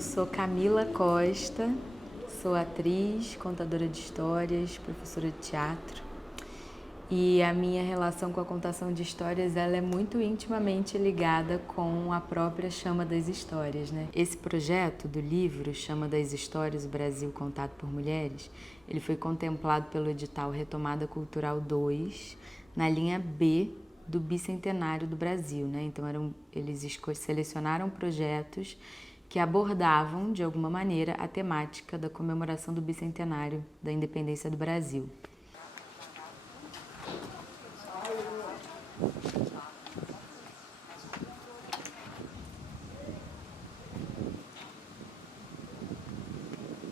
Eu sou Camila Costa, sou atriz, contadora de histórias, professora de teatro. E a minha relação com a contação de histórias, ela é muito intimamente ligada com a própria Chama das Histórias, né? Esse projeto do livro, Chama das Histórias, o Brasil contado por mulheres, ele foi contemplado pelo edital Retomada Cultural 2, na linha B do Bicentenário do Brasil, né? Então eles selecionaram projetos que abordavam, de alguma maneira, a temática da comemoração do Bicentenário da Independência do Brasil.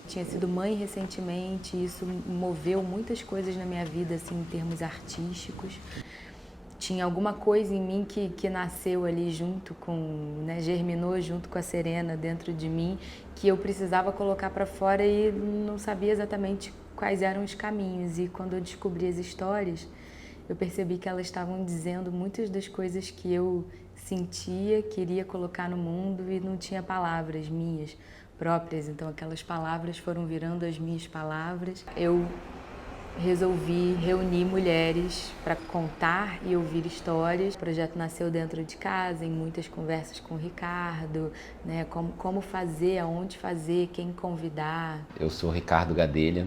Tinha sido mãe recentemente, e isso moveu muitas coisas na minha vida, assim, em termos artísticos. Tinha alguma coisa em mim que nasceu ali junto com, né, germinou junto com a Serena dentro de mim, que eu precisava colocar para fora e não sabia exatamente quais eram os caminhos. E quando eu descobri as histórias, eu percebi que elas estavam dizendo muitas das coisas que eu sentia, queria colocar no mundo e não tinha palavras minhas próprias. Então aquelas palavras foram virando as minhas palavras. Eu resolvi reunir mulheres para contar e ouvir histórias. O projeto nasceu dentro de casa, em muitas conversas com o Ricardo, né? Como fazer, aonde fazer, quem convidar. Eu sou Ricardo Gadelha,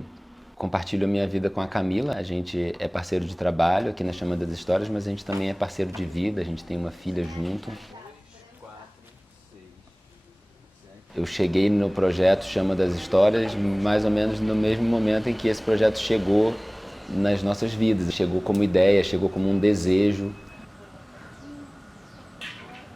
compartilho a minha vida com a Camila. A gente é parceiro de trabalho aqui na Chama das Histórias, mas a gente também é parceiro de vida, a gente tem uma filha junto. Eu cheguei no projeto Chama das Histórias mais ou menos no mesmo momento em que esse projeto chegou nas nossas vidas. Chegou como ideia, chegou como um desejo.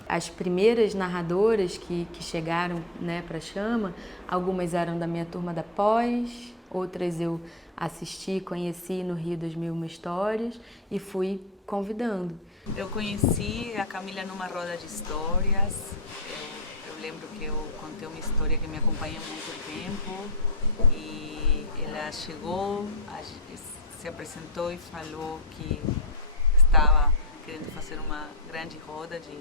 As primeiras narradoras que chegaram, né, para a Chama, algumas eram da minha turma da pós, outras eu assisti, conheci no Rio 2001 Histórias e fui convidando. Eu conheci a Camila numa roda de histórias. Eu lembro que eu contei uma história que me acompanha há muito tempo e ela chegou, se apresentou e falou que estava querendo fazer uma grande roda de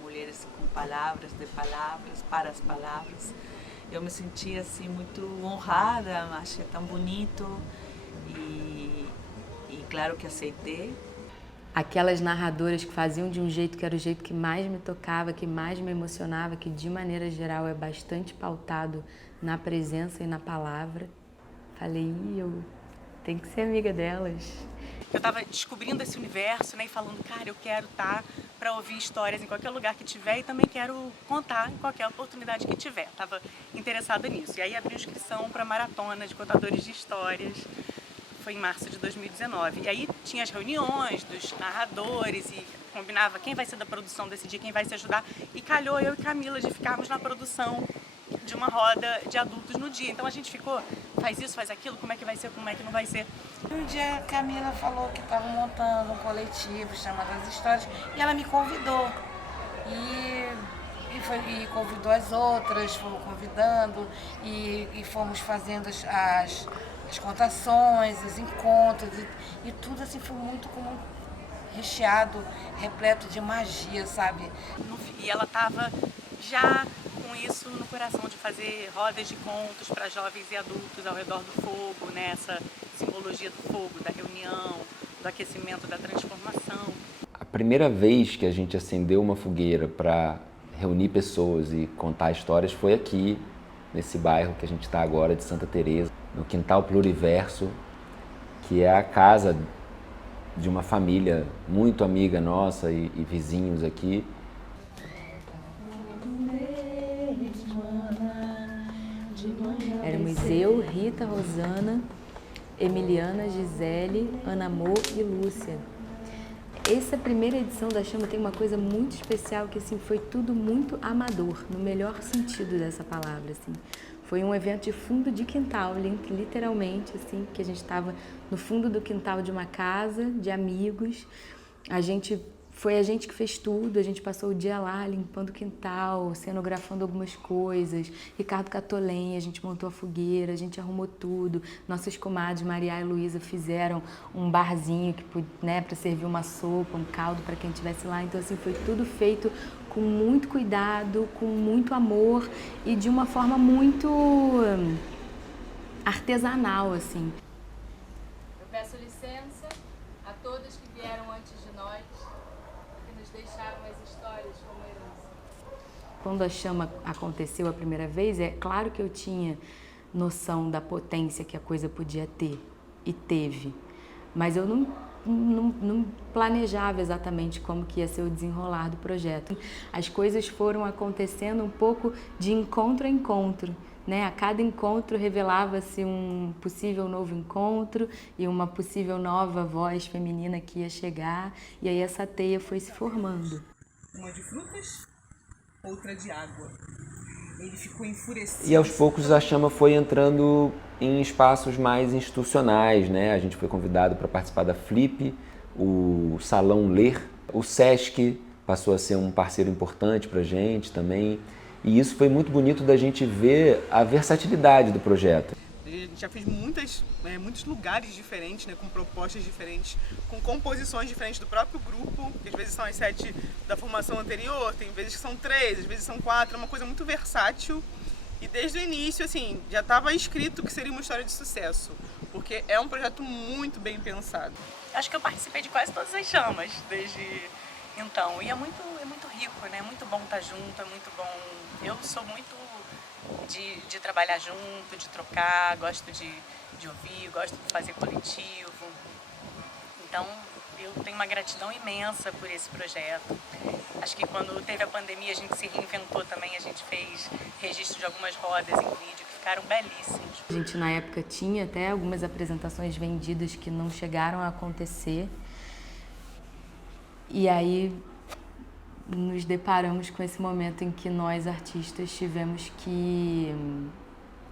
mulheres com palavras, de palavras, para as palavras. Eu me senti assim muito honrada, achei tão bonito e claro que aceitei. Aquelas narradoras que faziam de um jeito que era o jeito que mais me tocava, que mais me emocionava, que de maneira geral é bastante pautado na presença e na palavra. Falei, eu tenho que ser amiga delas. Eu estava descobrindo esse universo, né, e falando, cara, eu quero estar para ouvir histórias em qualquer lugar que tiver e também quero contar em qualquer oportunidade que tiver. Estava interessada nisso. E aí abri inscrição para a maratona de contadores de histórias. Foi em março de 2019. E aí tinha as reuniões dos narradores e combinava quem vai ser da produção desse dia, quem vai se ajudar. E calhou eu e Camila de ficarmos na produção de uma roda de adultos no dia. Então a gente ficou, faz isso, faz aquilo, como é que vai ser, como é que não vai ser. Um dia a Camila falou que estava montando um coletivo chamado As Histórias e ela me convidou. E convidou as outras, fomos convidando e fomos fazendo as contações, os encontros e tudo assim foi muito como recheado, repleto de magia, sabe? E ela estava já com isso no coração de fazer rodas de contos para jovens e adultos ao redor do fogo, né? Essa simbologia do fogo, da reunião, do aquecimento, da transformação. A primeira vez que a gente acendeu uma fogueira para reunir pessoas e contar histórias foi aqui, nesse bairro que a gente está agora, de Santa Teresa, no Quintal Pluriverso, que é a casa de uma família muito amiga nossa e vizinhos aqui. Éramos eu, Rita, Rosana, Emiliana, Gisele, Ana Amor e Lúcia. Essa primeira edição da Chama tem uma coisa muito especial, que assim, foi tudo muito amador, no melhor sentido dessa palavra. Assim. Foi um evento de fundo de quintal, literalmente, assim, que a gente estava no fundo do quintal de uma casa, de amigos. Foi a gente que fez tudo, a gente passou o dia lá limpando o quintal, cenografando algumas coisas. Ricardo Catolém, a gente montou a fogueira, a gente arrumou tudo. Nossas comadres, Maria e Luísa, fizeram um barzinho, né, para servir uma sopa, um caldo para quem estivesse lá. Então, assim, foi tudo feito com muito cuidado, com muito amor e de uma forma muito artesanal, assim. Eu peço licença a todos que vieram antes de nós, que nos deixaram as histórias como herança. Quando a chama aconteceu a primeira vez, é claro que eu tinha noção da potência que a coisa podia ter, e teve, mas eu não planejava exatamente como que ia ser o desenrolar do projeto. As coisas foram acontecendo um pouco de encontro a encontro, né? A cada encontro revelava-se um possível novo encontro e uma possível nova voz feminina que ia chegar, e aí essa teia foi se formando. Uma de frutas, outra de água. Ele ficou enfurecido. E aos poucos a chama foi entrando em espaços mais institucionais, né? A gente foi convidado para participar da Flip, o Salão Ler, o Sesc passou a ser um parceiro importante para a gente também. E isso foi muito bonito da gente ver a versatilidade do projeto. A gente já fez muitos lugares diferentes, né, com propostas diferentes, com composições diferentes do próprio grupo, que às vezes são as 7 da formação anterior, tem vezes que são 3, às vezes são 4, é uma coisa muito versátil. E desde o início, assim, já estava escrito que seria uma história de sucesso, porque é um projeto muito bem pensado. Acho que eu participei de quase todas as chamas desde então, e é muito rico, né? É muito bom estar junto, é muito bom. Eu sou muito de trabalhar junto, de trocar, gosto de ouvir, gosto de fazer coletivo. Então, eu tenho uma gratidão imensa por esse projeto. Acho que quando teve a pandemia a gente se reinventou também, a gente fez registro de algumas rodas em vídeo que ficaram belíssimos. A gente na época tinha até algumas apresentações vendidas que não chegaram a acontecer. E aí nos deparamos com esse momento em que nós artistas tivemos que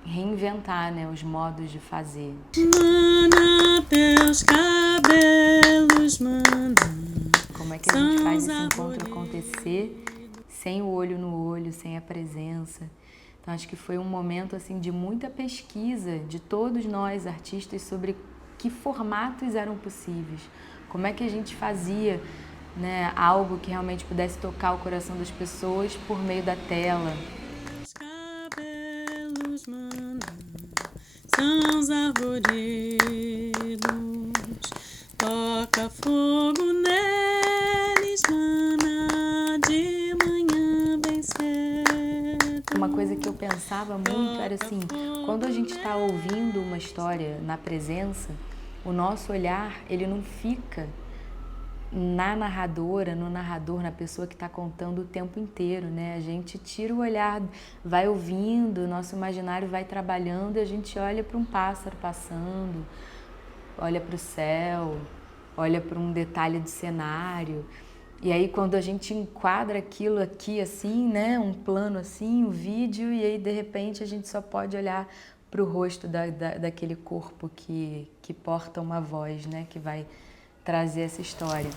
reinventar, né, os modos de fazer. Mana, teus cabelos, mana. Como é que a gente faz esse encontro acontecer sem o olho no olho, sem a presença? Então acho que foi um momento assim de muita pesquisa de todos nós artistas sobre que formatos eram possíveis, como é que a gente fazia, né, algo que realmente pudesse tocar o coração das pessoas por meio da tela. Os cabelos, mana, são os arvoredos, toca fogo neles, mana, de manhã bem cedo. Uma coisa que eu pensava muito era assim, quando a gente está ouvindo uma história na presença, o nosso olhar, ele não fica na narradora, no narrador, na pessoa que está contando o tempo inteiro, né? A gente tira o olhar, vai ouvindo, o nosso imaginário vai trabalhando e a gente olha para um pássaro passando, olha para o céu, olha para um detalhe do cenário. E aí quando a gente enquadra aquilo aqui assim, né? Um plano assim, um vídeo, e aí de repente a gente só pode olhar para o rosto daquele corpo que porta uma voz, né? Que vai trazer essa história.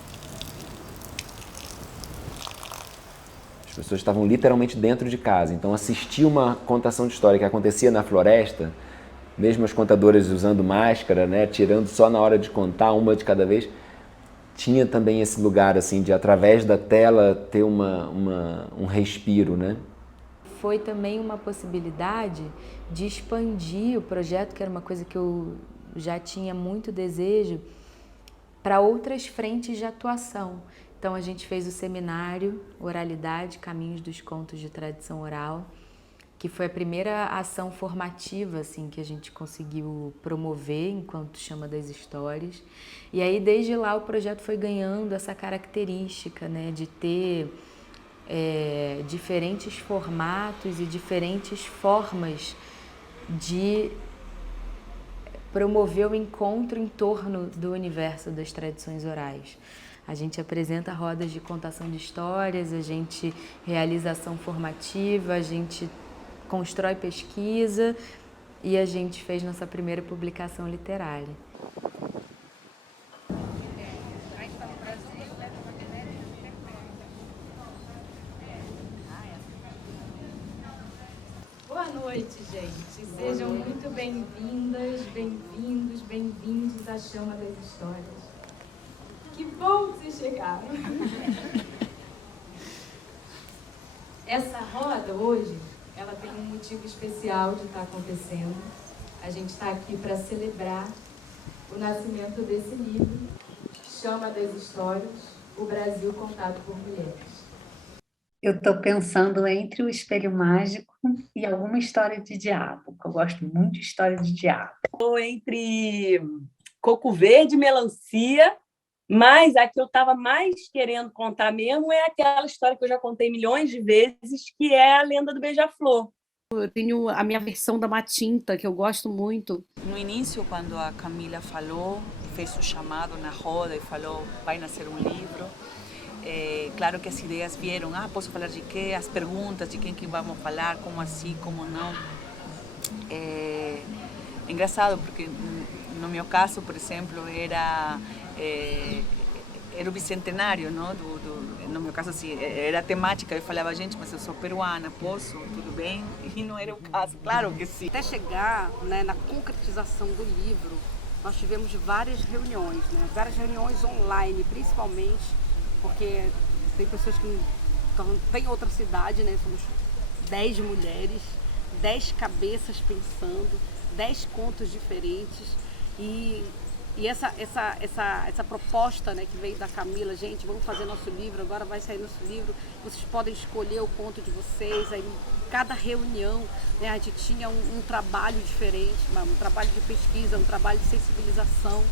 As pessoas estavam literalmente dentro de casa, então assistir uma contação de história que acontecia na floresta, mesmo as contadoras usando máscara, né, tirando só na hora de contar, uma de cada vez, tinha também esse lugar assim de através da tela ter um respiro, né? Foi também uma possibilidade de expandir o projeto, que era uma coisa que eu já tinha muito desejo, para outras frentes de atuação. Então a gente fez o seminário Oralidade, Caminhos dos Contos de Tradição Oral, que foi a primeira ação formativa assim, que a gente conseguiu promover enquanto Chama das Histórias. E aí desde lá o projeto foi ganhando essa característica, né, de ter diferentes formatos e diferentes formas de promover o encontro em torno do universo das tradições orais. A gente apresenta rodas de contação de histórias, a gente realiza ação formativa, a gente constrói pesquisa e a gente fez nossa primeira publicação literária. Boa noite, gente. Sejam muito bem-vindas, bem-vindos, bem-vindos à Chama das Histórias. Que bom que vocês chegaram. Essa roda hoje, ela tem um motivo especial de estar acontecendo. A gente está aqui para celebrar o nascimento desse livro, Chama das Histórias, o Brasil contado por mulheres. Eu estou pensando entre o Espelho Mágico e alguma história de diabo, que eu gosto muito de história de diabo. Estou entre Coco Verde e Melancia, mas a que eu estava mais querendo contar mesmo é aquela história que eu já contei milhões de vezes, que é a Lenda do Beija-Flor. Eu tenho a minha versão da Matinta, que eu gosto muito. No início, quando a Camila falou, fez o chamado na roda e falou, vai nascer um livro, claro que as ideias vieram, posso falar de quê? As perguntas de quem que vamos falar, como assim, como não. É engraçado, porque no meu caso, por exemplo, era o bicentenário, não? No meu caso, assim, era a temática. Eu falava, gente, mas eu sou peruana, posso? Tudo bem? E não era o caso, claro que sim. Até chegar, né, na concretização do livro, nós tivemos várias reuniões, né? Várias reuniões online, principalmente, porque tem pessoas que têm outra cidade, né? Somos 10 mulheres, 10 cabeças pensando, 10 contos diferentes. E essa proposta, né, que veio da Camila, gente, vamos fazer nosso livro, agora vai sair nosso livro, vocês podem escolher o conto de vocês. Aí, cada reunião, né, a gente tinha um trabalho diferente, um trabalho de pesquisa, um trabalho de sensibilização.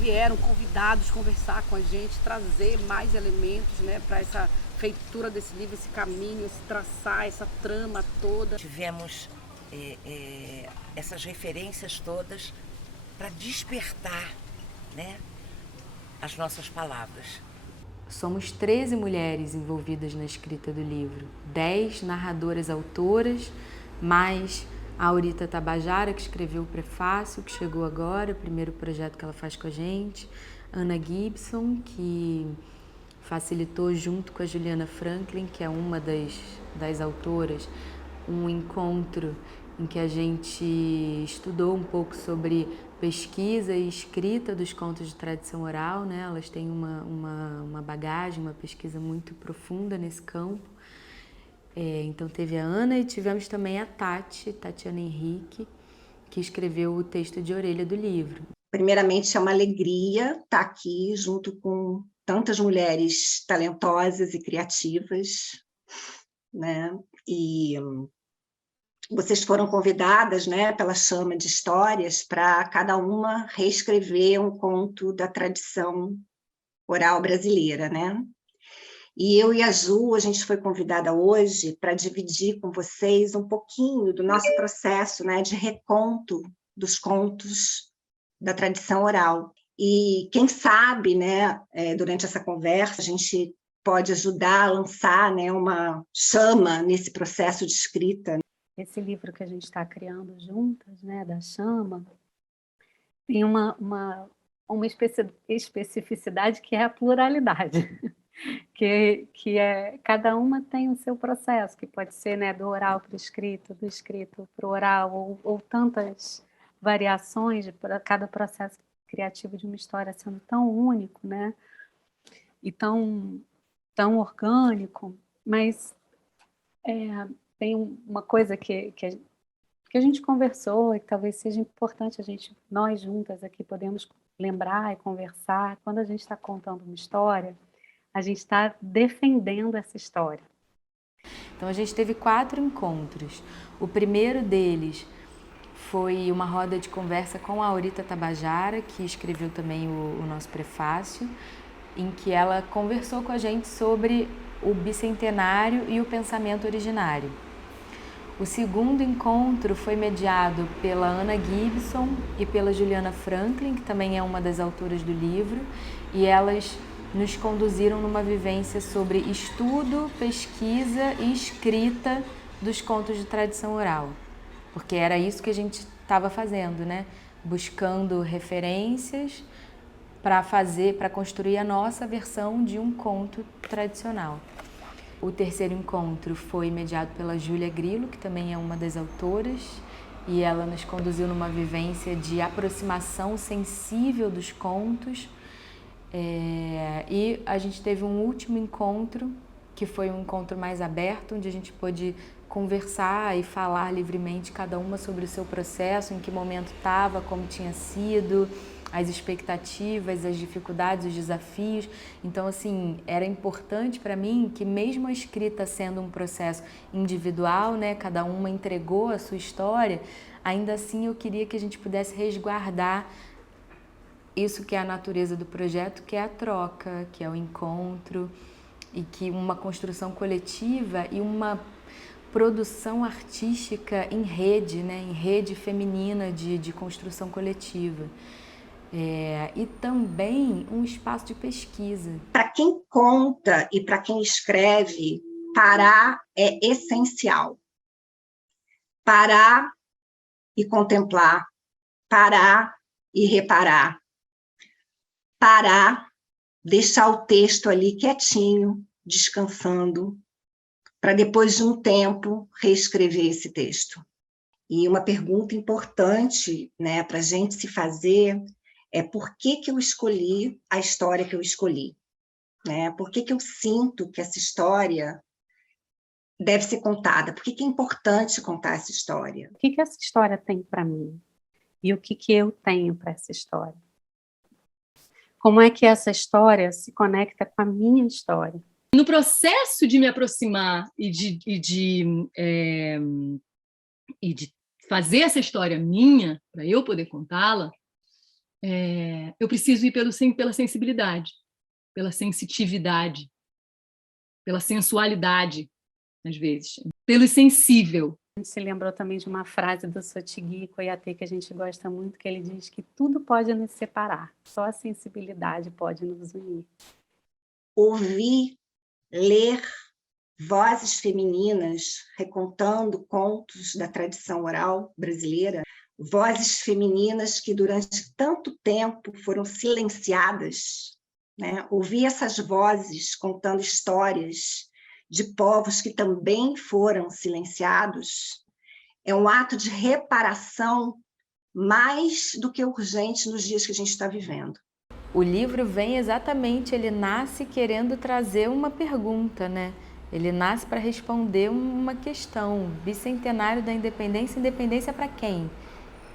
Vieram convidados conversar com a gente, trazer mais elementos, né, para essa feitura desse livro, esse caminho, esse traçar, essa trama toda. Tivemos essas referências todas para despertar, né, as nossas palavras. Somos 13 mulheres envolvidas na escrita do livro, 10 narradoras autoras, mais a Aurita Tabajara, que escreveu o prefácio, que chegou agora, o primeiro projeto que ela faz com a gente, Ana Gibson, que facilitou junto com a Juliana Franklin, que é uma das autoras, um encontro em que a gente estudou um pouco sobre pesquisa e escrita dos contos de tradição oral, né? Elas têm uma bagagem, uma pesquisa muito profunda nesse campo. Então teve a Ana e tivemos também a Tatiana Henrique, que escreveu o texto de orelha do livro. Primeiramente, é uma alegria estar aqui junto com tantas mulheres talentosas e criativas, né? E vocês foram convidadas, né, pela Chama de Histórias para cada uma reescrever um conto da tradição oral brasileira, né? E eu e a Ju, a gente foi convidada hoje para dividir com vocês um pouquinho do nosso processo, né, de reconto dos contos da tradição oral. E quem sabe, né, durante essa conversa, a gente pode ajudar a lançar, né, uma chama nesse processo de escrita. Esse livro que a gente está criando juntas, né, da Chama, tem uma especificidade que é a pluralidade, que é cada uma tem o seu processo, que pode ser, né, do oral para o escrito, do escrito para o oral, ou tantas variações de cada processo criativo de uma história sendo tão único, né, e tão orgânico, mas tem uma coisa que a gente conversou e que talvez seja importante nós juntas aqui podemos lembrar e conversar. Quando a gente está contando uma história, a gente está defendendo essa história. Então a gente teve 4 encontros. O primeiro deles foi uma roda de conversa com a Aurita Tabajara, que escreveu também o nosso prefácio, em que ela conversou com a gente sobre o bicentenário e o pensamento originário. O segundo encontro foi mediado pela Ana Gibson e pela Juliana Franklin, que também é uma das autoras do livro, e elas nos conduziram numa vivência sobre estudo, pesquisa e escrita dos contos de tradição oral, porque era isso que a gente estava fazendo, né? Buscando referências para construir a nossa versão de um conto tradicional. O terceiro encontro foi mediado pela Júlia Grilo, que também é uma das autoras, e ela nos conduziu numa vivência de aproximação sensível dos contos. E a gente teve um último encontro, que foi um encontro mais aberto, onde a gente pôde conversar e falar livremente, cada uma sobre o seu processo, em que momento estava, como tinha sido, as expectativas, as dificuldades, os desafios. Então, assim, era importante para mim que mesmo a escrita sendo um processo individual, né, cada uma entregou a sua história, ainda assim eu queria que a gente pudesse resguardar isso que é a natureza do projeto, que é a troca, que é o encontro, e que uma construção coletiva e uma produção artística em rede, né, em rede feminina de construção coletiva. E também um espaço de pesquisa. Para quem conta e para quem escreve, parar é essencial. Parar e contemplar, parar e reparar, parar, deixar o texto ali quietinho, descansando, para depois de um tempo reescrever esse texto. E uma pergunta importante, né, para a gente se fazer é por que eu escolhi a história que eu escolhi, né? Por que eu sinto que essa história deve ser contada? Por que é importante contar essa história? O que essa história tem para mim? E o que eu tenho para essa história? Como é que essa história se conecta com a minha história? No processo de me aproximar e de fazer essa história minha, para eu poder contá-la, eu preciso ir pela sensibilidade, pela sensitividade, pela sensualidade, às vezes, pelo sensível. A gente se lembrou também de uma frase do Sotigui Koyate que a gente gosta muito, que ele diz que tudo pode nos separar, só a sensibilidade pode nos unir. Ouvir, ler vozes femininas recontando contos da tradição oral brasileira, vozes femininas que durante tanto tempo foram silenciadas, né? Ouvir essas vozes contando histórias de povos que também foram silenciados é um ato de reparação mais do que urgente nos dias que a gente está vivendo. O livro vem exatamente, ele nasce querendo trazer uma pergunta, né? Ele nasce para responder uma questão. Bicentenário da Independência, independência para quem?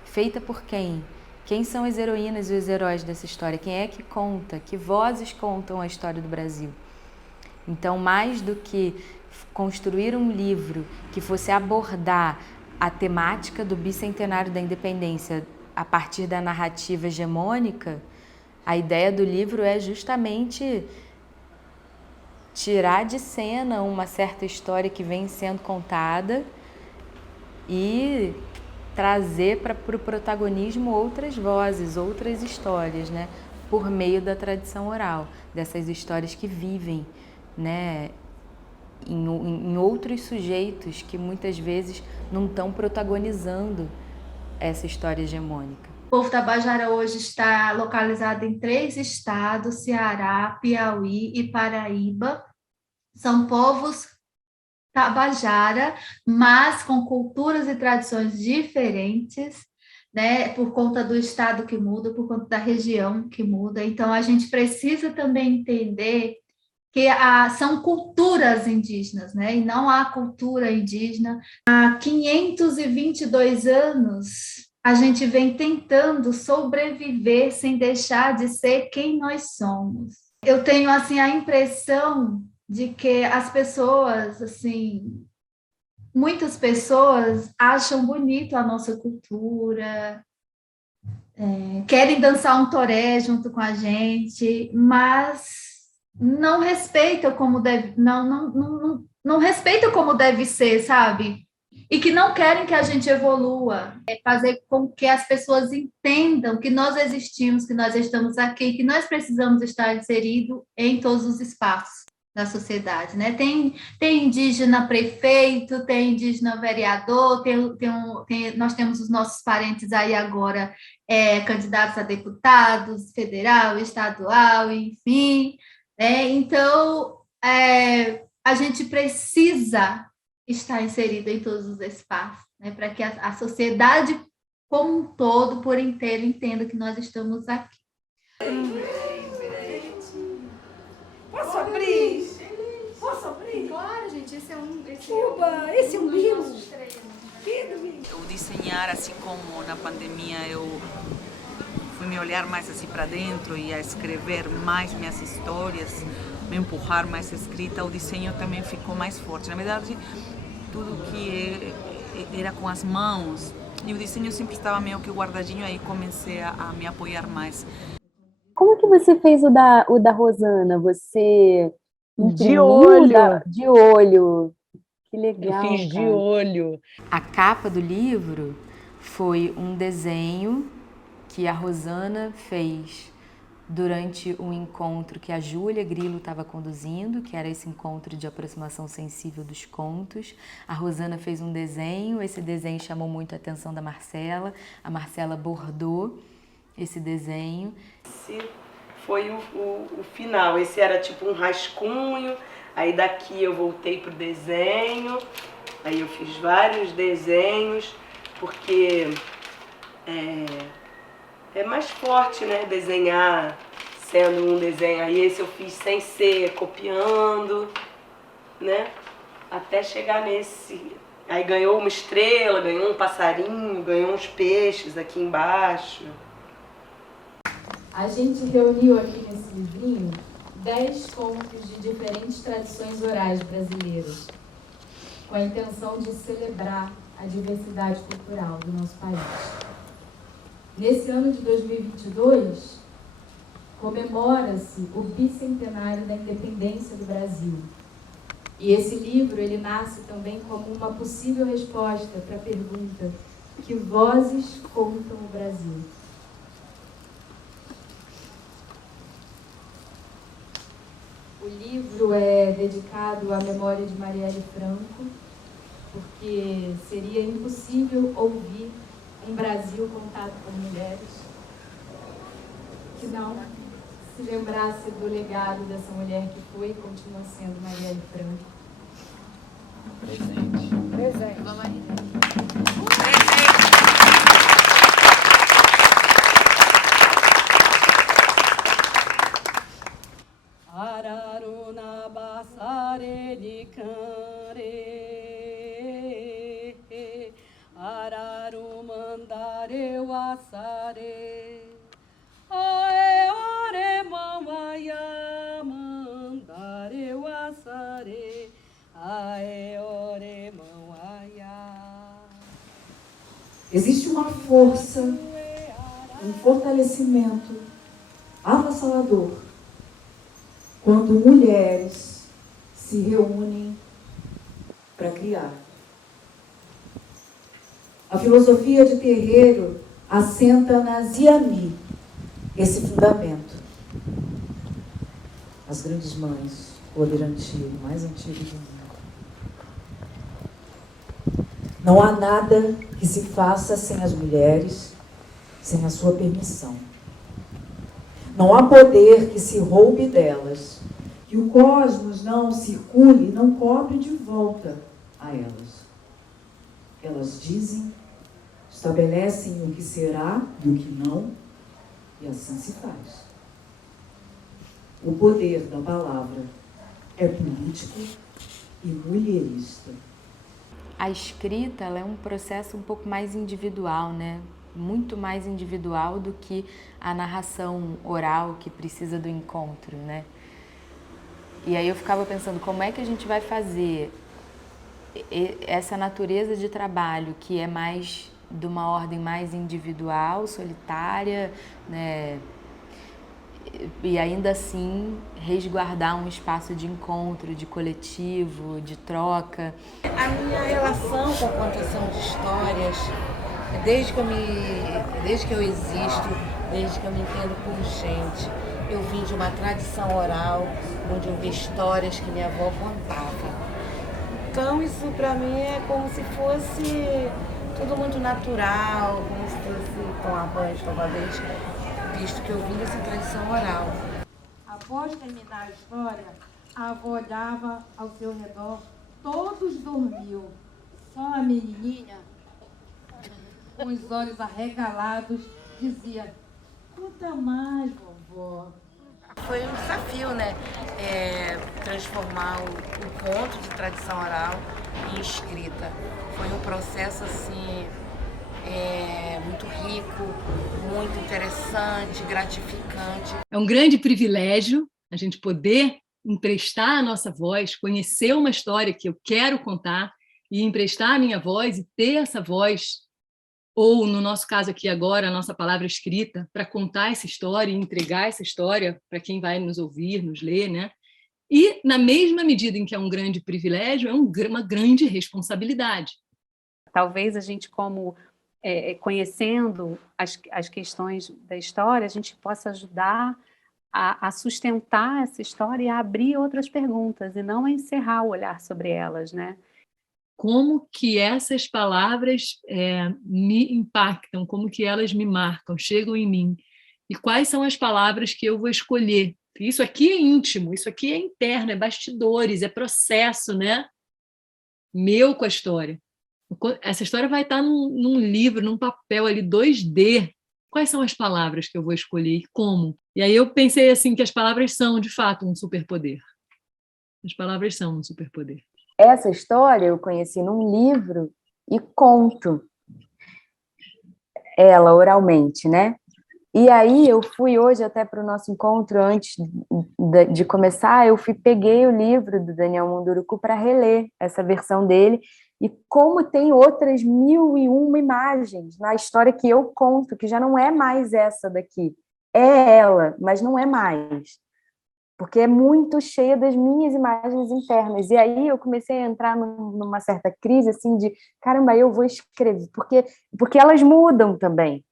Feita por quem? Quem são as heroínas e os heróis dessa história? Quem é que conta? Que vozes contam a história do Brasil? Então, mais do que construir um livro que fosse abordar a temática do Bicentenário da Independência a partir da narrativa hegemônica, a ideia do livro é justamente tirar de cena uma certa história que vem sendo contada e trazer para o protagonismo outras vozes, outras histórias, né? Por meio da tradição oral, dessas histórias que vivem, né? Em outros sujeitos que muitas vezes não estão protagonizando essa história hegemônica. O povo tabajara hoje está localizado em 3 estados, Ceará, Piauí e Paraíba. São povos tabajara, mas com culturas e tradições diferentes, né? Por conta do estado que muda, por conta da região que muda. Então, a gente precisa também entender que são culturas indígenas, né? E não há cultura indígena. Há 522 anos, a gente vem tentando sobreviver sem deixar de ser quem nós somos. Eu tenho, assim, a impressão de que as pessoas, assim, muitas pessoas acham bonito a nossa cultura, querem dançar um toré junto com a gente, mas não respeitam como deve, não respeitam como deve ser, sabe? E que não querem que a gente evolua, fazer com que as pessoas entendam que nós existimos, que nós estamos aqui, que nós precisamos estar inseridos em todos os espaços da sociedade, né? Tem indígena prefeito, tem indígena vereador, nós temos os nossos parentes aí agora candidatos a deputados, federal, estadual, enfim, então a gente precisa estar inserido em todos os espaços, né? Para que a sociedade como um todo, por inteiro, entenda que nós estamos aqui. Posso abrir? Posso abrir? esse é um livro. Eu desenhar, assim como na pandemia eu fui me olhar mais assim para dentro e a escrever mais minhas histórias, me empurrar mais a escrita, o desenho também ficou mais forte. Na verdade, tudo que era com as mãos, e o desenho sempre estava meio que guardadinho, aí comecei a me apoiar mais. Como que você fez o da Rosana? Você De olho. De olho. Que legal, Eu fiz de cara. olho. A capa do livro foi um desenho que a Rosana fez durante um encontro que a Júlia Grilo estava conduzindo, que era esse encontro de aproximação sensível dos contos. A Rosana fez um desenho, esse desenho chamou muito a atenção da Marcela, a Marcela bordou esse desenho. Esse foi o final, esse era tipo um rascunho, aí daqui eu voltei pro desenho, aí eu fiz vários desenhos, porque é mais forte, né, desenhar sendo um desenho. Aí esse eu fiz sem ser, copiando, né, até chegar nesse. Aí ganhou uma estrela, ganhou um passarinho, ganhou uns peixes aqui embaixo. A gente reuniu aqui nesse livrinho 10 contos de diferentes tradições orais brasileiras, com a intenção de celebrar a diversidade cultural do nosso país. Nesse ano de 2022, comemora-se o bicentenário da independência do Brasil. E esse livro, ele nasce também como uma possível resposta para a pergunta: que vozes contam o Brasil? O livro é dedicado à memória de Marielle Franco, porque seria impossível ouvir um Brasil contado por mulheres que não se lembrasse do legado dessa mulher que foi e continua sendo Marielle Franco. Presente. Vamos aí. Araruna basare de care, araru mandare wasare, ae ore mamaya mandare wasare, ae ore mamaya. Existe uma força, um fortalecimento avassalador quando mulheres se reúnem para criar. A filosofia de Terreiro assenta na Ziami esse fundamento. As grandes mães, o poder antigo, mais antigo do mundo. Não há nada que se faça sem as mulheres, sem a sua permissão. Não há poder que se roube delas, que o cosmos não circule e não cobre de volta a elas. Elas dizem, estabelecem o que será e o que não, e assim se faz. O poder da palavra é político e mulherista. A escrita, ela é um processo um pouco mais individual, né? Muito mais individual do que a narração oral que precisa do encontro, né? E aí eu ficava pensando, como é que a gente vai fazer essa natureza de trabalho que é mais de uma ordem mais individual, solitária, né? E ainda assim resguardar um espaço de encontro, de coletivo, de troca. A minha relação com a contação de histórias, desde que eu existo, desde que eu me entendo por gente, eu vim de uma tradição oral, onde eu vi histórias que minha avó contava. Então isso para mim é como se fosse tudo muito natural, como se fosse tomar banho de uma vez, visto que eu vim dessa tradição oral. Após terminar a história, a avó olhava ao seu redor, todos dormiam, só a menininha, com os olhos arregalados, dizia: conta mais, vovó. Foi um desafio, né? transformar o conto de tradição oral em escrita. Foi um processo assim muito rico, muito interessante, gratificante. É um grande privilégio a gente poder emprestar a nossa voz, conhecer uma história que eu quero contar e emprestar a minha voz e ter essa voz, ou no nosso caso aqui agora, a nossa palavra escrita, para contar essa história e entregar essa história para quem vai nos ouvir, nos ler, né? E, na mesma medida em que é um grande privilégio, é uma grande responsabilidade. Talvez a gente, como conhecendo as questões da história, a gente possa ajudar a sustentar essa história e a abrir outras perguntas, e não a encerrar o olhar sobre elas, né? Como que essas palavras me impactam, como que elas me marcam, chegam em mim, e quais são as palavras que eu vou escolher. Isso aqui é íntimo, isso aqui é interno, é bastidores, é processo, né? Meu com a história. Essa história vai estar num livro, num papel ali 2D. Quais são as palavras que eu vou escolher e como? E aí eu pensei assim que as palavras são, de fato, um superpoder. As palavras são um superpoder. Essa história eu conheci num livro e conto ela oralmente, né? E aí eu fui hoje até para o nosso encontro, antes de começar, peguei o livro do Daniel Munduruku para reler essa versão dele, e como tem outras 1001 imagens na história que eu conto, que já não é mais essa daqui. É ela, mas não é mais. Porque é muito cheia das minhas imagens internas. E aí eu comecei a entrar numa certa crise, assim, de, caramba, eu vou escrever. Porque elas mudam também.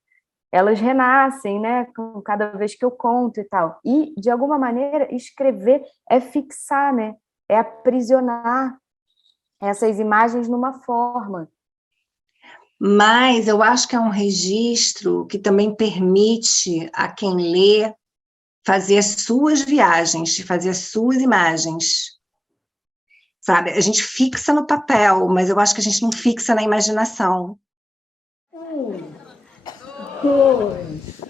Elas renascem, né, com cada vez que eu conto e tal. E, de alguma maneira, escrever é fixar, né? É aprisionar essas imagens numa forma. Mas eu acho que é um registro que também permite a quem lê fazer as suas viagens, fazer as suas imagens. Sabe? A gente fixa no papel, mas eu acho que a gente não fixa na imaginação. 1, 2,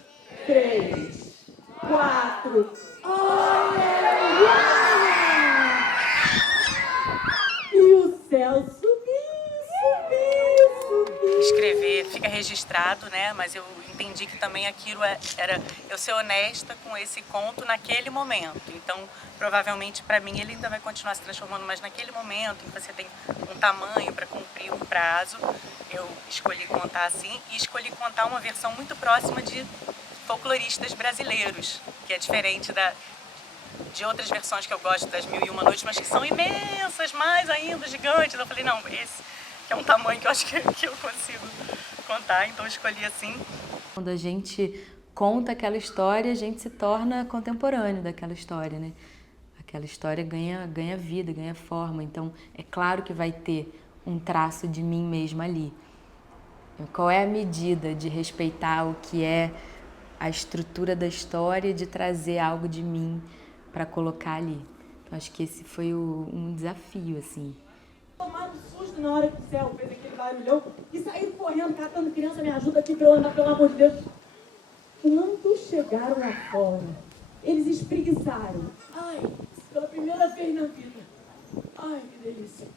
3, 4. Olha! E o céu subiu. Escrever fica registrado, né? Mas eu entendi que também aquilo era eu ser honesta com esse conto naquele momento. Então, provavelmente para mim ele ainda vai continuar se transformando, mas naquele momento em que você tem um tamanho para cumprir um prazo, eu escolhi contar assim, e escolhi contar uma versão muito próxima de folcloristas brasileiros, que é diferente de outras versões que eu gosto das 1001 Noites, mas que são imensas, mais ainda, gigantes. Eu falei, não, esse que é um tamanho que eu acho que eu consigo contar, então eu escolhi assim. Quando a gente conta aquela história, a gente se torna contemporâneo daquela história, né? Aquela história ganha vida, ganha forma, então é claro que vai ter um traço de mim mesma ali. Qual é a medida de respeitar o que é a estrutura da história e de trazer algo de mim para colocar ali? Então, acho que esse foi um desafio, assim. Tomaram um susto na hora que o céu fez aquele barulhão e saíram correndo, catando criança, me ajuda aqui pra eu andar, pelo amor de Deus. Quando chegaram lá fora, eles espreguiçaram. Ai, pela primeira vez na vida. Ai, que delícia.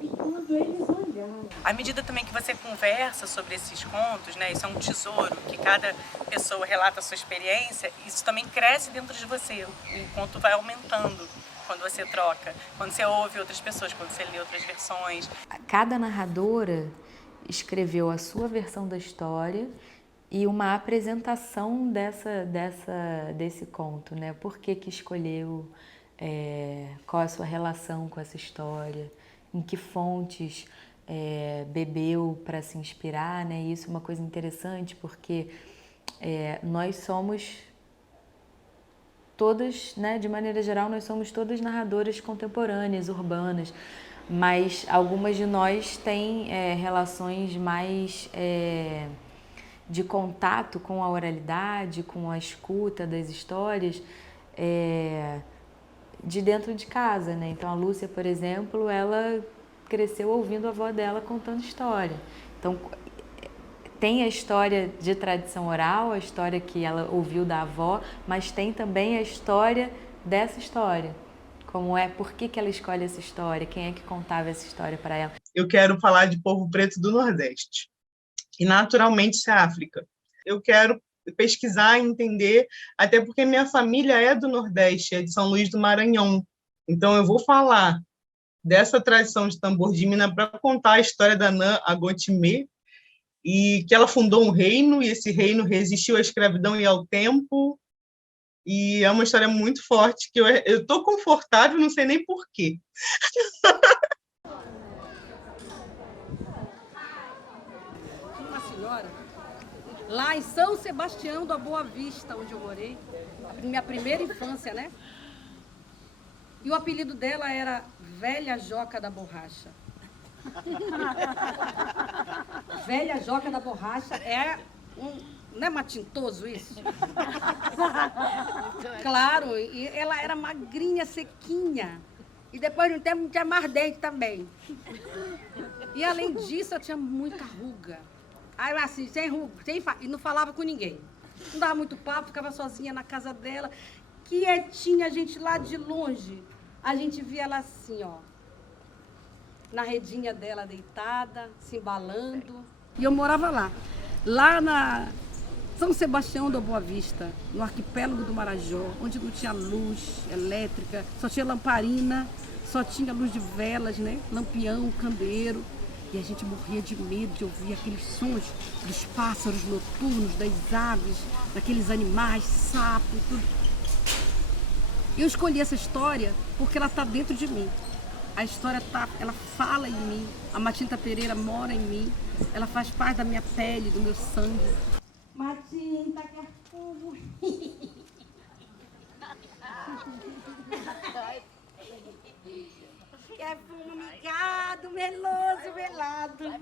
E quando eles olharam... À medida também que você conversa sobre esses contos, né, isso é um tesouro, que cada pessoa relata a sua experiência, isso também cresce dentro de você, o conto vai aumentando quando você troca, quando você ouve outras pessoas, quando você lê outras versões. Cada narradora escreveu a sua versão da história e uma apresentação desse conto, né? Por que escolheu, qual a sua relação com essa história, em que fontes bebeu para se inspirar, né? Isso é uma coisa interessante porque nós somos todas, né, de maneira geral, nós somos todas narradoras contemporâneas, urbanas, mas algumas de nós têm relações mais de contato com a oralidade, com a escuta das histórias de dentro de casa, né? Então a Lúcia, por exemplo, ela cresceu ouvindo a avó dela contando história. Então tem a história de tradição oral, a história que ela ouviu da avó, mas tem também a história dessa história, Como é? Por que ela escolhe essa história? Quem é que contava essa história para ela? Eu quero falar de povo preto do Nordeste. E, naturalmente, isso é África. Eu quero pesquisar e entender, até porque minha família é do Nordeste, é de São Luís do Maranhão. Então, eu vou falar dessa tradição de tambor de mina para contar a história da Nã Agotimê, e que ela fundou um reino, e esse reino resistiu à escravidão e ao tempo. E é uma história muito forte, que eu estou confortável, não sei nem por quê. Uma senhora, lá em São Sebastião da Boa Vista, onde eu morei, minha primeira infância, né? E o apelido dela era Velha Joca da Borracha. Velha Joca da Borracha não é matintoso isso? Claro, e ela era magrinha, sequinha. E depois de um tempo não tinha mais dente também. E além disso, eu tinha muita ruga. Aí assim, sem ruga, e não falava com ninguém. Não dava muito papo, ficava sozinha na casa dela. Quietinha, a gente lá de longe. A gente via ela assim, ó. Na redinha dela deitada, se embalando. E eu morava lá na São Sebastião da Boa Vista, no arquipélago do Marajó, onde não tinha luz elétrica, só tinha lamparina, só tinha luz de velas, né? Lampião, candeeiro. E a gente morria de medo de ouvir aqueles sons dos pássaros noturnos, das aves, daqueles animais, sapos, tudo. Eu escolhi essa história porque ela está dentro de mim. A história ela fala em mim, a Matinta Pereira mora em mim, ela faz parte da minha pele, do meu sangue. Matinta, quer fogo? Quer fumigado, meloso, velado.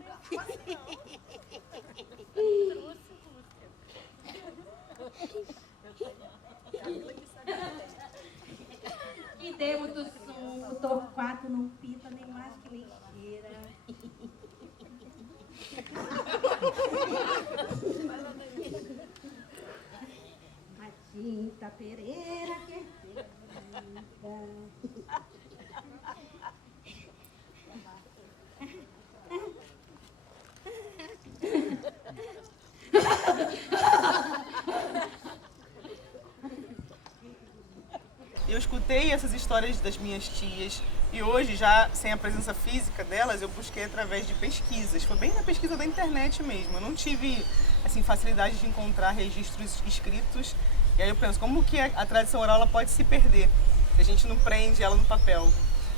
E dei muito sumo, Torquato não pita nem mais que lixeira. Matinta Pereira, que Eu escutei essas histórias das minhas tias e hoje, já sem a presença física delas, eu busquei através de pesquisas. Foi bem na pesquisa da internet mesmo. Eu não tive assim, facilidade de encontrar registros escritos. E aí eu penso, como que a tradição oral ela pode se perder se a gente não prende ela no papel?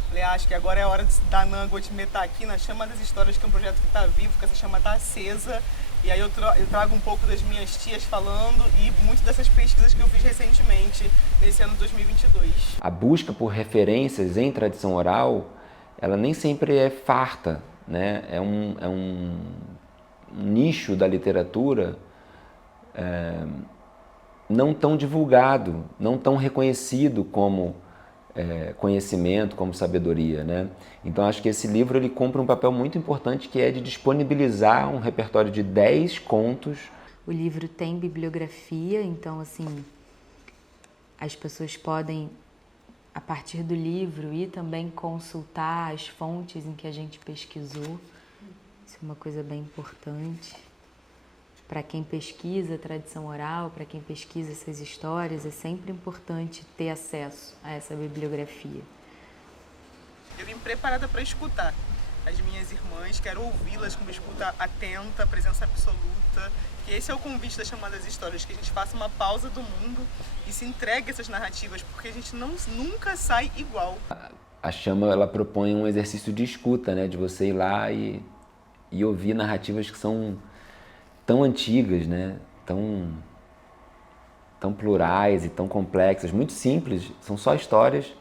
Falei, acho que agora é a hora da Nã Agotimê estar aqui na Chama das Histórias, que é um projeto que está vivo, que essa chama está acesa. E aí eu trago um pouco das minhas tias falando e muito dessas pesquisas que eu fiz recentemente, nesse ano de 2022. A busca por referências em tradição oral, ela nem sempre é farta, né? É um nicho da literatura não tão divulgado, não tão reconhecido como conhecimento, como sabedoria, né? Então acho que esse livro ele cumpre um papel muito importante, que é de disponibilizar um repertório de 10 contos. O livro tem bibliografia, então assim, as pessoas podem, a partir do livro, ir também consultar as fontes em que a gente pesquisou. Isso é uma coisa bem importante. Para quem pesquisa a tradição oral, para quem pesquisa essas histórias, é sempre importante ter acesso a essa bibliografia. Eu vim preparada para escutar as minhas irmãs, quero ouvi-las com uma escuta atenta, presença absoluta. Que esse é o convite da Chama das Histórias, que a gente faça uma pausa do mundo e se entregue a essas narrativas, porque a gente nunca sai igual. A Chama ela propõe um exercício de escuta, né? De você ir lá e ouvir narrativas que são tão antigas, né? Tão plurais e tão complexas, muito simples, são só histórias,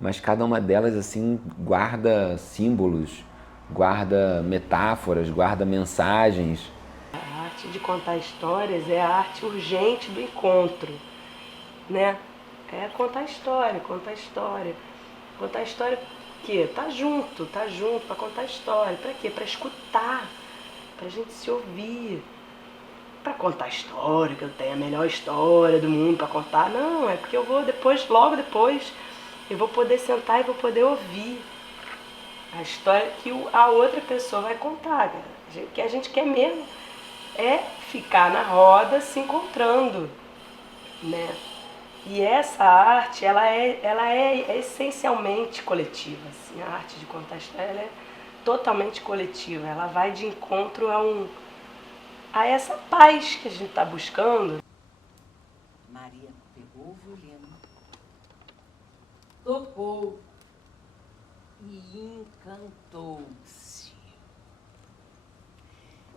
mas cada uma delas assim guarda símbolos, guarda metáforas, guarda mensagens. A arte de contar histórias é a arte urgente do encontro, né? É contar história, contar história. Contar história por quê? Tá junto para contar história. Para quê? Para escutar, pra gente se ouvir. Para contar história, que eu tenho a melhor história do mundo para contar. Não, é porque eu vou logo depois, eu vou poder sentar e vou poder ouvir a história que a outra pessoa vai contar. O que a gente quer mesmo é ficar na roda se encontrando, né? E essa arte, ela é essencialmente coletiva, assim. A arte de contar história, ela é totalmente coletiva. Ela vai de encontro a essa paz que a gente está buscando. Maria pegou o violino, Tocou e encantou-se.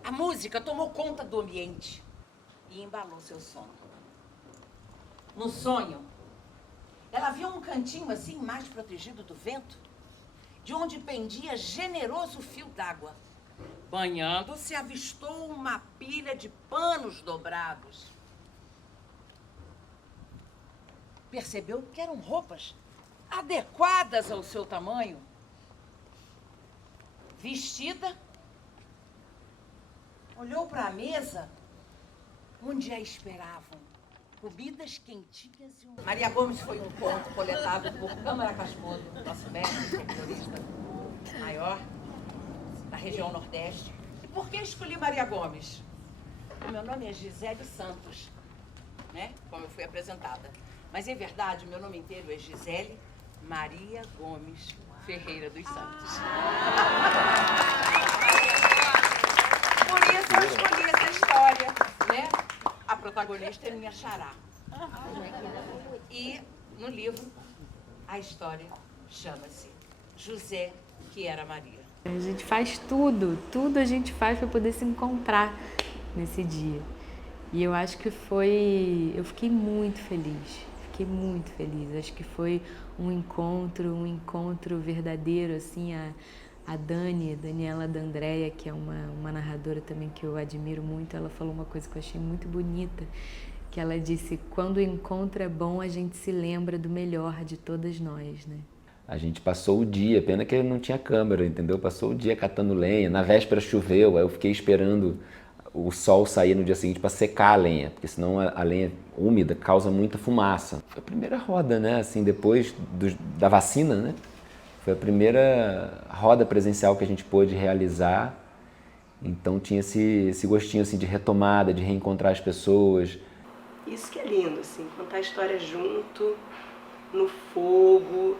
A música tomou conta do ambiente e embalou seu sono. No sonho, ela viu um cantinho assim, mais protegido do vento, de onde pendia generoso fio d'água. Banhando-se, avistou uma pilha de panos dobrados. Percebeu que eram roupas adequadas ao seu tamanho. Vestida, olhou para a mesa onde a esperavam comidas quentinhas e um... Maria Gomes foi um conto coletado por Câmara Casmodo, nosso mestre folclorista maior da região Nordeste. E por que escolhi Maria Gomes? O meu nome é Gisele Santos, né? Como eu fui apresentada. Mas, em verdade, o meu nome inteiro é Gisele Maria Gomes Ferreira dos Santos. Por isso eu escolhi essa história, né? A protagonista é minha xará. E, no livro, a história chama-se José, que era Maria. A gente faz tudo a gente faz para poder se encontrar nesse dia. E eu acho que eu fiquei muito feliz. Acho que foi um encontro verdadeiro, assim, a Daniela D'Andrea, que é uma narradora também que eu admiro muito, ela falou uma coisa que eu achei muito bonita, que ela disse: quando o encontro é bom, a gente se lembra do melhor de todas nós, né? A gente passou o dia, pena que não tinha câmera, entendeu? Passou o dia catando lenha, na véspera choveu, aí eu fiquei esperando o sol sair no dia seguinte para secar a lenha, porque senão a lenha úmida causa muita fumaça. Foi a primeira roda, né? Assim, depois da vacina, né? Foi a primeira roda presencial que a gente pôde realizar. Então tinha esse gostinho assim de retomada, de reencontrar as pessoas. Isso que é lindo, assim, contar a história junto, no fogo.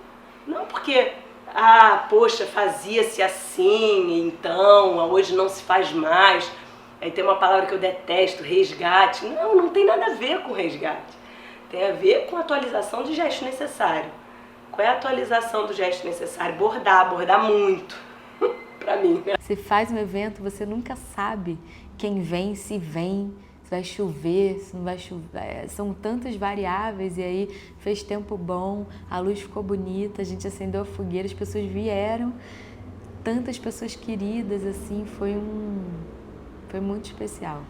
Não porque, poxa, fazia-se assim, então, hoje não se faz mais. Aí tem uma palavra que eu detesto, resgate. Não tem nada a ver com resgate. Tem a ver com atualização de gesto necessário. Qual é a atualização do gesto necessário? Bordar muito, pra mim. Você faz um evento, você nunca sabe quem vem, se vai chover, se não vai chover. São tantas variáveis, e aí fez tempo bom, a luz ficou bonita, a gente acendeu a fogueira, as pessoas vieram, tantas pessoas queridas, assim, foi muito especial.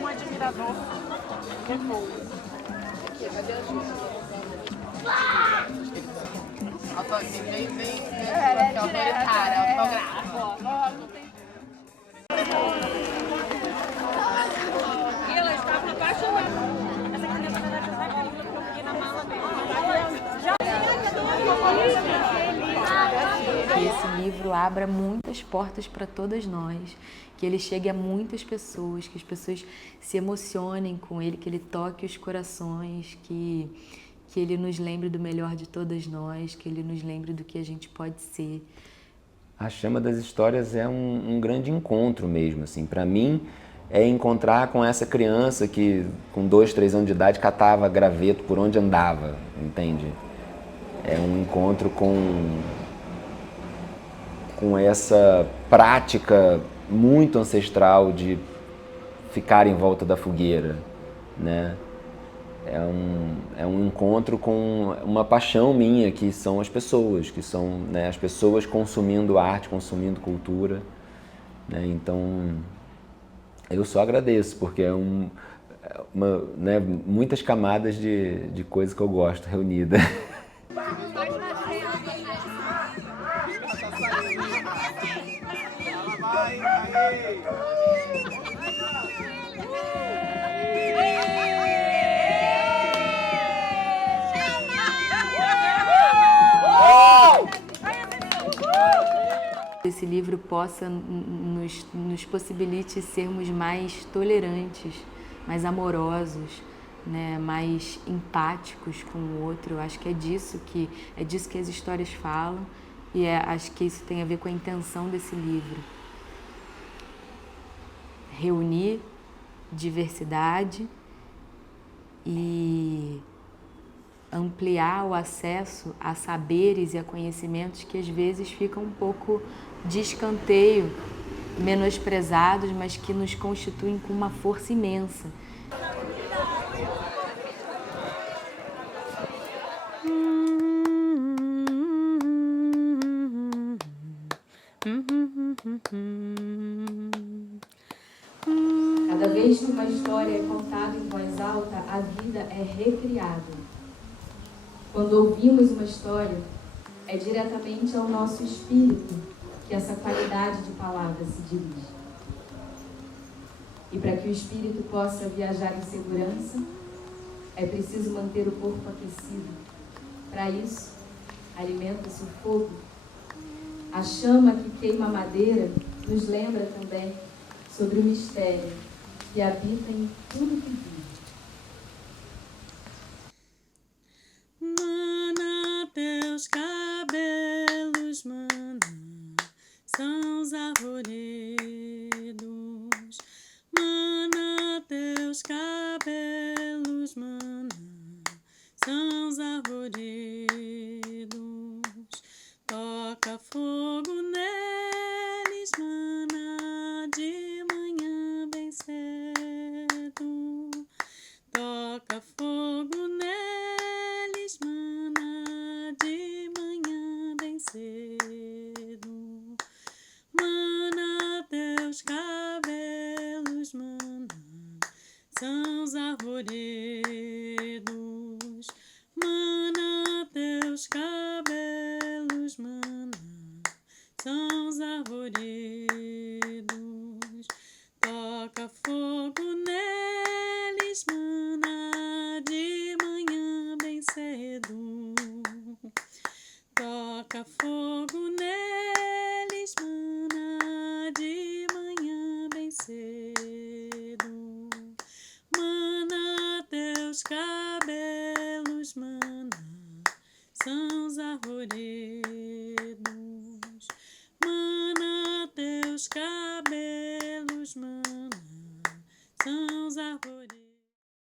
Um admirador depois. Cadê a Júlia? E ela estava apaixonada. Essa caneta, na verdade, já vai que eu peguei na mala dele. Que esse livro abra muitas portas para todas nós, que ele chegue a muitas pessoas, que as pessoas se emocionem com ele, que ele toque os corações, que ele nos lembre do melhor de todas nós, que ele nos lembre do que a gente pode ser. A Chama das Histórias é um grande encontro mesmo, assim. Para mim, é encontrar com essa criança que, com 2, 3 anos de idade, catava graveto por onde andava, entende? É um encontro com essa prática muito ancestral de ficar em volta da fogueira, né? É um encontro com uma paixão minha, que são as pessoas, que são, né, as pessoas consumindo arte, consumindo cultura, né? Então, eu só agradeço, porque é né, muitas camadas de coisas que eu gosto reunida. Vai, esse livro possa nos possibilite sermos mais tolerantes, mais amorosos, né, mais empáticos com o outro. Eu acho que é disso que as histórias falam, e acho que isso tem a ver com a intenção desse livro. Reunir diversidade e ampliar o acesso a saberes e a conhecimentos que às vezes ficam um pouco de escanteio, menosprezados, mas que nos constituem com uma força imensa. Cada vez que uma história é contada em voz alta, a vida é recriada. Quando ouvimos uma história, é diretamente ao nosso espírito que essa qualidade de palavra se dirige. E para que o espírito possa viajar em segurança, é preciso manter o corpo aquecido. Para isso, alimenta-se o fogo. A chama que queima a madeira nos lembra também sobre o mistério que habita em tudo que vive. Mana, teus cabelos, mana, são os arvoredos. Mana, teus cabelos, mana, são os arvoredos. Toca fogo neles, mana, de manhã bem cedo. Toca fogo neles, mana, de manhã bem cedo. Mana, teus cabelos, mana, são os arvoredos. Mana, teus cabelos, mana, são os arvoredos. Toca fogo neles, mana, de manhã bem cedo. Toca fogo neles, mana, de manhã bem cedo. Mana, teus cabelos, mana, são os arvoredos. Mana, teus cabelos, mana, são os arvoredos.